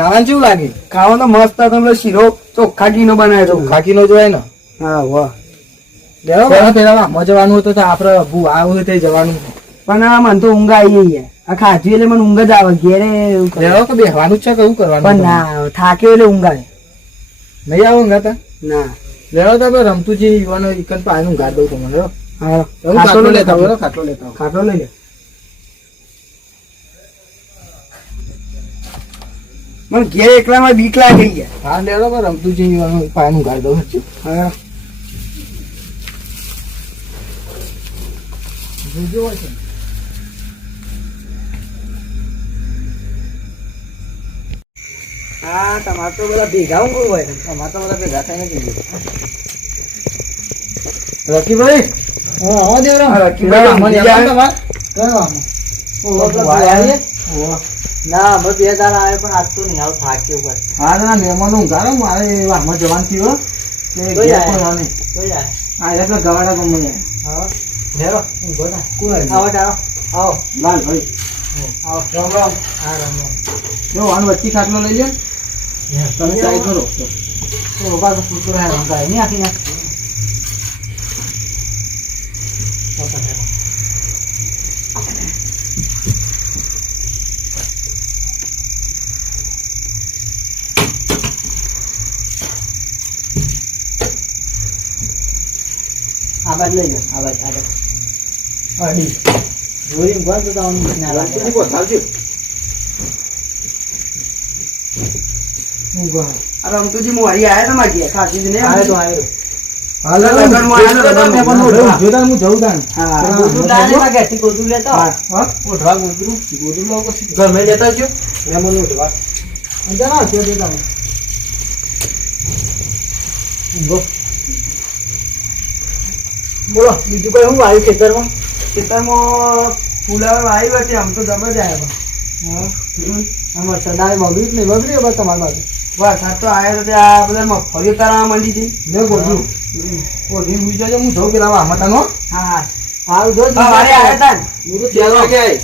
ખાવાનું કેવું લાગે? ખાવાનો મસ્ત હતો શીરો ચોખ્ખા ઘીનો બનાવ્યો હતો. ખાકીનો જોવાય ને. હા વાહ. પેલા જવાનું હતું તો આપડે આવું હોય તે જવાનું. પણ આ મને તો ઊંઘ આવી ગઈ આ ખાધી એટલે મને ઊંઘ જ આવે ઘેરે. કે બેહવાનું જ છે કે એવું કરવાનું? પણ ના થાક્યો એટલે ઊંઘ આવે. નહીં આવું ઊંઘ હતા? ના લેવો તો આપણે રમતુજી યુવાનો ઇકન પાનું ગાડ દઉં તમને. હા ખાટલો લેતા હોય, ખાટલો લેતા હોય. ખાટલો લઈ લે. મને ઘેર એકલામાં બીક લાગી ગયા. હા લેવો તો રમતુજી યુવાનો પાનું ગાડ દઉં છું. હા જોજો હોય છે. હા તમારે તો બધા ભેગા ઊંઘવું હોય. અમારે તો બધા ભેગા થઈને જઈએ. રકીભાઈ હા દેવરામ. ના અમે 2 દાડા આવે પણ આજ તો નહીં આવ થાક્યો પર. હા ના મહેમાનો ઊંઘાડો મારે આમાં જવાનું થયું હા એટલે ગવાડા ગમે. હા લેરો ઊંઘો ના. કોણ આવો ચાલો આવો લાલ ભાઈ આવો. રામ રામ. હા રામ રામ. જો આનો વચ્ચે ખાટલો લઈ લે. તમે ચાઈ કરો તો બાબા પૂછો હે રંગાય નહીં આખી ના. આવાજ લઈ લો આવાજ આવાજ અડી જોઈને ગોળ તો તાવ ના લાગે. રમતુજી બોલાવજો. આ રમતુજી મોરી આયા તમારે ઘેર ખાસી ને આયો તો આયો. હાલ લગનમાં આયો તો લગનમાં જોતા હું જઉં તાન. હા ગોદડું લાલે માં ઘેરથી ગોદડું લેતો. હા ઓઢવા ગોદડું લાવો પછી ઘરમાં લેતા આવજો. મહેમાન ઓઢવા અંજાના છે દેતા ઊંઘો. બોલો બીજું કઈ હું વાયુ ખેતરમાં? ખેતરમાં ફૂલાવર વાયુ હતી આમ તો જબર જ આવ્યા. હા અમારે સદાય બગડ્યું નહીં બગડ્યું બસ તમારી બાજુ. બસ આ તો આવ્યા તો ત્યાં બધા મગફળીઓ તારા માંડી હતી. લે ગોદડું ઓઢી હુઈ જજો હું જઉં પેલા આમાતાનો. હા હા સારું જો મારે આવ્યા હતા ને. હું તો 4 વાગે આવી.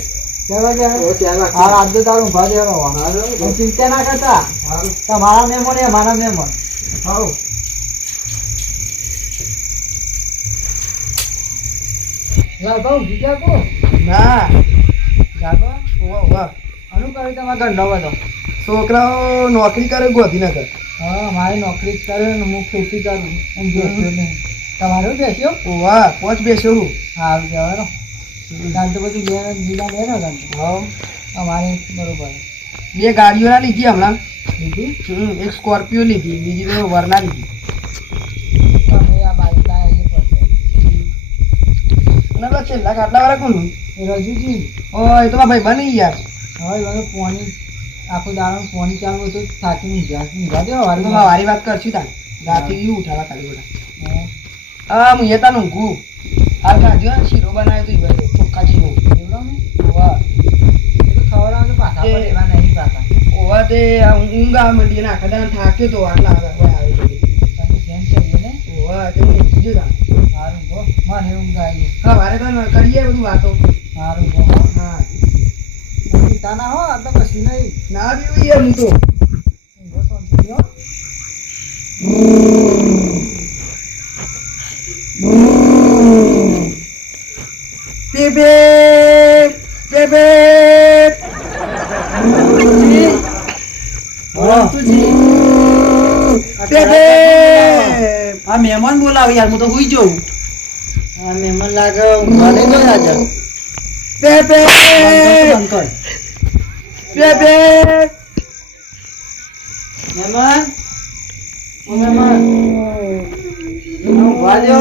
4 વાગે આવ્યા? 4 વાગે. હા આજ તો તારું ઊભા દેવાનો. ચિંતા ના કરતા. તમારા મહેમાન એ મારા મહેમાન. હાઉ જાગો બીજા કો ના જાગો ઓવા અનુ કરે તમારા ઘર નવા તો છોકરાઓ નોકરી કરે ગોધીનગર. હા મારી નોકરી જ કરે ને હું ખેતી કરું એમ બેસ્યો નહીં. તમારે બેસ્યો? ઓવા 5 બેસ્યો હું. હા જવાનો ગાન તો પછી જીલા લે ને ગાન. હા અમારે બરોબર 2 ગાડીઓ ના લીધી હમણાં લીધી. એક સ્કોર્પિયો લીધી બીજી તો વરના લીધી. છેલ્લા કાટલા વાળા કોણ? રજુજી. ઓ એ તો ભાઈ બની યાર. હવે પોણી આખો દાડો પોણી ચાલુ હતું થાકી નિભા દો. વારી વાત કરશું તાર રાતે ગયું ઉઠાવા ખાલી બધા. હા હું એ તાર ઊંઘું હાલ ખાજો શીરો બનાવ્યો તો ઈ ચોખ્ખા શીરો. ઓવા ખવડાવ તો પાછા લેવા નહીં પાછા. ઓવા તે ઊંઘ આ મંડી ને આખા દાડા થાક્યો તો આટલા આવે ને. ઓવા તે હું કીધું તા સારું ગો મને ઊંઘ આવી. હા મારે તો કરીએ બધું વાતો. સારું ગો હા ચિંતા ના હો આ તો કશું નહીં. ના પીવું યાર હું તો બેબે બેબે આ મહેમાન બોલાવ યાર હું તો હુઈ જઉં. આ મહેમાન લાગે ઊંઘવા નહીં ગયો આજે. બેબે બેબે મહેમાન મહેમાન ઊંઘવા દો.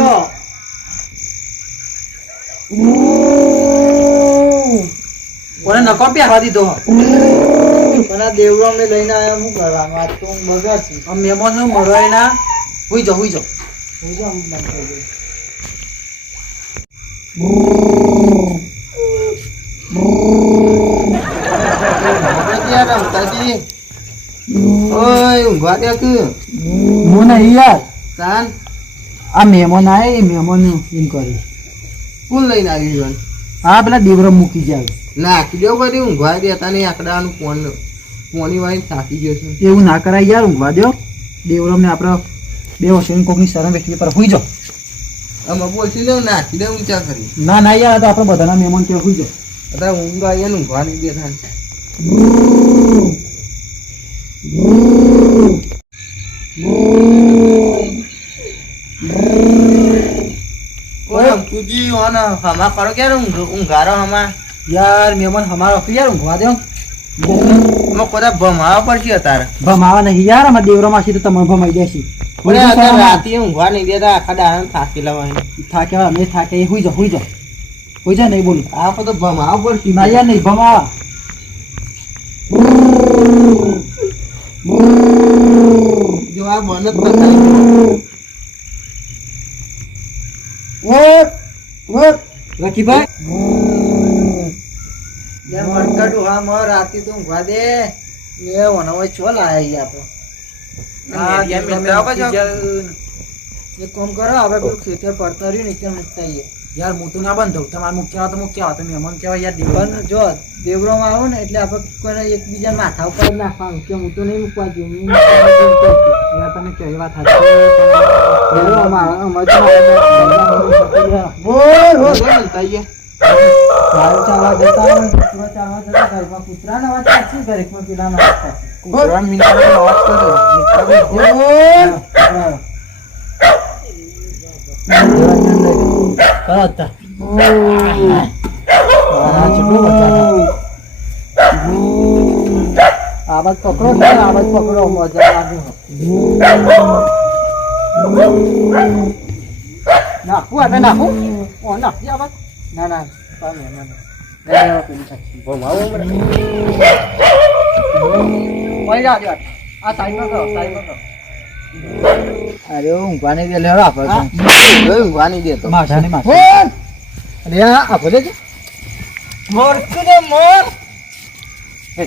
કોને નકો પહેરવા દીધો? મને દેવરામ ને લઈને આવ્યા શું કરવાનું? આજ તો હું બગાડશું. આ મહેમાન નું મળવાય ના. હુઈ જાઓ હુઈ જાઓ હુઈ જાઓ. બંધ કરી દો. ઓય ઊંઘવા દે કે હું નહીં યાર. તાન આ મહેમાન આવે એ મહેમાન એમ કરી કોણ લઈને આવ્યું? હા પેલા દેવરામ મૂકી જાય નાખી દેવું બધી ઊંઘવા દેતા નહીં આકડાનું ફોન. પોણી વાળી થાકી ગયો છું. એવું ના કરાય યાર, ઊંઘવા દો. દેવરામને આપણે બે વર્ષોની કોકની શરમ વેઠવી પર હુઈ જાઓ. આમાં બોલશે ને નાખી દે ઊંચા કરી. ના ના યાર, આ તો આપણે બધાના મહેમાન કે હુઈ જાઓ. અત્યારે ઊંઘ આવી ને ઊંઘવા નહીં દેતા. ઓય તુજી ઓન હમા કરો ક્યારે ઊંઘારો હમા યાર મહેમાન અમારો હતું યાર, ઊંઘવા દો. એમાં કોદા ભમાવા પડશે અત્યારે. ભમાવા નહીં યાર, અમારા દેવરામાં છે તો તમે ભમાઈ દેશી. ઓલે અત્યારે રાતે ઊંઘવા નહીં દેતા, આખા દાડા થાકી લેવાય. થાકે અમે થાકે હુઈ જાઓ, હુઈ જાઓ. હુઈ જા, નહીં બોલું. આ તો ભમાવા પડશે. ના યાર નહીં ભમાવા. જો આ મન જ પતાવી રકીભાઈ યાર મનકાટું હા મર રાતે તો ઊંઘવા દે. એ વનવાય ચો લાયા એક કામ કરો, આપણે પેલું ખેતર પડતા રહ્યું ને એકદમ મસ્તા યાર. હું તો ના બંધ તમારે મુખ્ય તો મુખ્ય તો મહેમાન કહેવાય યાર. પણ જો દેવરોમાં આવો ને એટલે આપણે કોઈને એકબીજા માથા ઉપર નાખવાનું કે હું તો નહીં મૂકવા દઉં. યાર તમે કેવી વાત હતી. ચાલવા જતા ઘરમાં કૂતરાનો અવાજ કાઢશે, ઘરમાં પેલાનો અવાજ આવાજ પકડો, આવાજ પકડો, મજા લાગે. નાખવું આપણે નાખું નાખી આવાજ. ના ના અરે ઊંઘવાની દે લેવા આપણે ઊંઘવાની દેતો. માથાની માથે અરે આપો દે મોર કુદે મોર.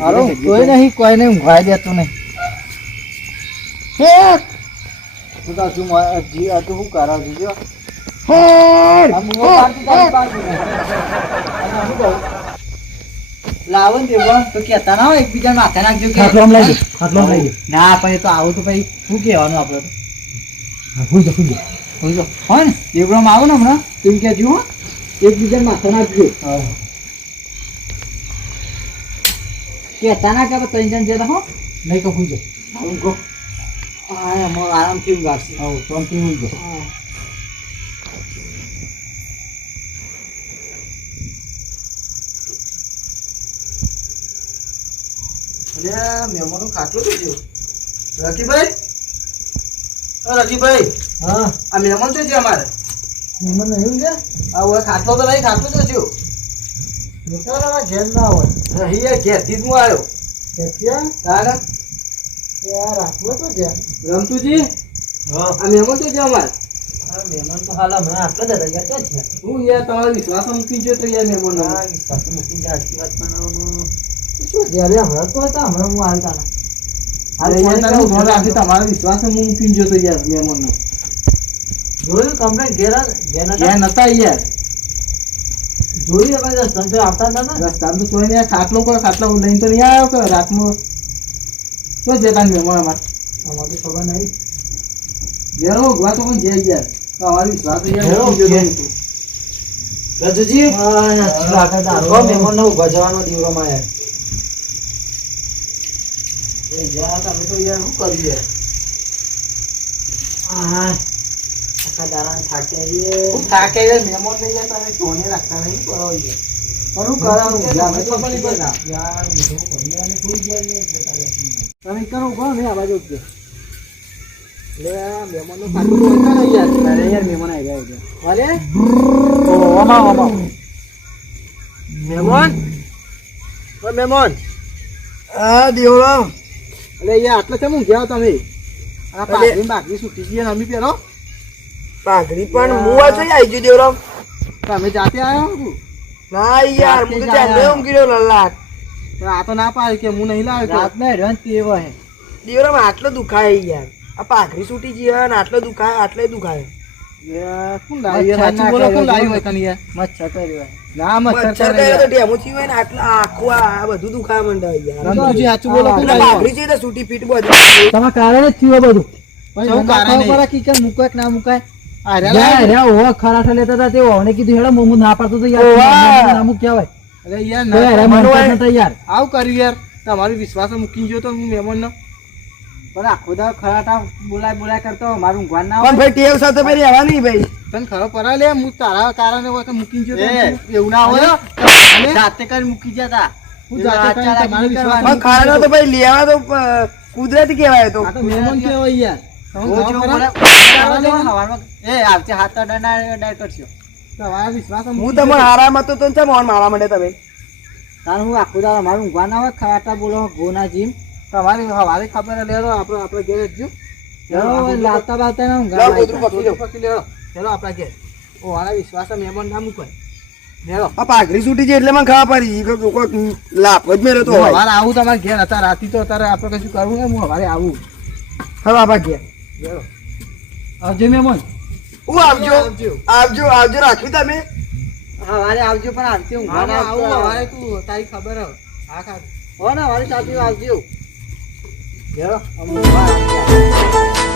હાલો કોઈ નહીં, કોઈને ઊંઘવાઈ દેતું નહીં. તું તો શું જી આ તો શું કરાવ છું જો. લાવો ને દેવો તો કેતા ના હોય એકબીજા માથે નાખજો કે ના પછી તો આવું તો પછી શું કહેવાનું આપડે તો હા ને દેવડામાં આવો ને હમણાં તું કહેજો હો એકબીજા માથે નાખજો. કેતા ના કે ત્રણ જણ જતા હો નહીં તો હુઈ જાઓ. આવું કહો આરામથી ઊંઘાશે. શાંતિથી ઊંઘજો. મહેમાનો ખાટલો તો જો રકીભાઈ. રકીભાઈ હા આ મહેમાન તો છે અમારે. મહેમાન એવું છે આ હવે ખાટલો તો નહીં, ખાટલો તો જો ઘેર ના હોય અહીંયા ઘેરથી જ હું આવ્યો. તારે યાર આટલો તો છે રમતુજી આ મહેમાન તો છે અમારે. મહેમાન તો હાલ હમણાં આટલા જ હતા યાર. ક્યાં છે હું યાર તમારો વિશ્વાસ મૂકી ગયો તો યાર મહેમાનો. વિશ્વાસ મૂકી જાય સાચી વાત. પણ શું જ્યારે હમણાં તો હતા, હમણાં હું આવતા તમારો વિશ્વાસ હું મૂકી ગયો તો યાર મહેમાનો. જોયું કમ્પ્લેટ ઘેર ઘેર નતા યાર. જોયું હવે રસ્તા આવતા હતા ને રસ્તા તો કોઈ નહીં. ખાટલો કોઈ ખાટલો લઈને તો નહીં આવ્યો કે રાતમાં તો જતા મહેમાન અમારે. અમારે તો ખબર નહીં. ઘેર ઉભા તો પણ જઈ યાર. તમારો વિશ્વાસ રજુજી મહેમાન ઉભા જવાનો દીવરોમાં યાર. તમે તો યાર શું કરીએ. આખા દાડા થાક્યા થાકે યાર મહેમાન લઈ ગયા તમે ધોને રાખતા નહીં કરો યાર. શું કરવાનું અમે તો પણ બધા યાર તમે કરો ઉભો ને આ બાજુ ઉભો. મહેમાન નું ખાતું યાર. અરે યાર મહેમાન આવી ગયા ભલે મહેમાન મહેમાન હા દેવરામ. એટલે યાર આટલે કેમ ગયા તમે? આ પાઘડી બાઘડી છૂટી ગઈ ને અમે પહેરો પાઘડી પણ મુવા જોઈ આવી ગયો દેવરામ. તમે જાતે આવ્યો ના યાર હું તો જાતે ઊંઘી રહ્યો લલાટ. આ તો ના પાડે કે હું નહીં લાવ્યો. રાત ના રન તેવો હે દેવરામ. આટલો દુખાય યાર. આ પાઘડી છૂટી ગઈ અને આટલો દુખાય આટલે દુખાય. કોણ લાવ્યું યાર? સાચું બોલો, કોણ લાવ્યું હોય કને યાર? મચ્છર કર્યો ના મચ્છર મચ્છર કરે તો યાર. ઢેમુચી હોય ને આટલા આખું આ બધું દુખાવા માંડે યાર રમતુજી સાચું બોલો, કોણ એટલે લાવ્યું? ભાખરી છે તો સૂટી પીટ બધી તમારા કારણે જ થયું બધું પણ એવું કારણ નહીં. કિચન મુકાય કે ના મુકાય આ રહ્યા લાવ્યું. જ્યાં રહ્યા ખરાઠા લેતા હતા તે ઓને કીધું હેડો મોમો ના પાડતો તો ઓવા. યાર ના મૂક્યા હોય અરે યાર તો યાર ના, મનતા જ નતા યાર આવું કર્યું યાર. તમારો વિશ્વાસ મૂકી ગયો તો હું મહેમાનનો. પણ આખો દાડો ખરાટા બોલાય કરતો મારું ઊંઘવા ના પણ ભાઈ ટેવ સાથે ભાઈ રહેવાની ભાઈ તને ખબર પડે લે, હું તારા કારણે હોય તો મૂકી ગયો તો. એ, એવું ના હોય. અને જાતે કરી મૂકી જતા હું જાતે કરીને તમારો વિશ્વાસ પણ ખાના તો ભાઈ લેવા તો કુદરતી કહેવાય તો આ તો મહેમાન કેવાય યાર. તમને ખબર પડે? એ આવશે હાથ તો ડર કરશો તમારા વિશ્વાસ હું તમારા હારામાં તો ચમ મારા માટે તમે કારણ હું આખો દાડો મારું ઊંઘવા ના હોય ખરાટા બોલો ગોના જીમ તમારી હવારે ખબર લેરો આપણે ઘેર જ જો. લાવતા બાવતા ના ઊંઘવા લાવ, લાયકા. ગોદરું પકડી લો. પકડી લેરો. ચલો આપણા ઘેર. ઓ વાળા વિશ્વાસ મહેમાન ના મૂકાય. લેરો. આ પાઘરી છૂટી છે એટલે મને ખબર પડી કે કોઈ લાભ જ મેળ્યો તો હોય હવારે આવું તમારે ઘેર હતા રાતી તો અત્યારે આપણે કશું કરવું ને, હું હવારે આવું. હવે આપા ગયા લેરો. આવજો મહેમાન હું આવજો આવજો આવજો રાખ્યું તમે હવારે આવજો પણ આવશે ઊંઘવા ના આવું આવતો. હવારે તું તારી ખબર હે. હા ખા. હો ને હવારે સાચી આવજો લેરો. ઊંઘવા આવજો.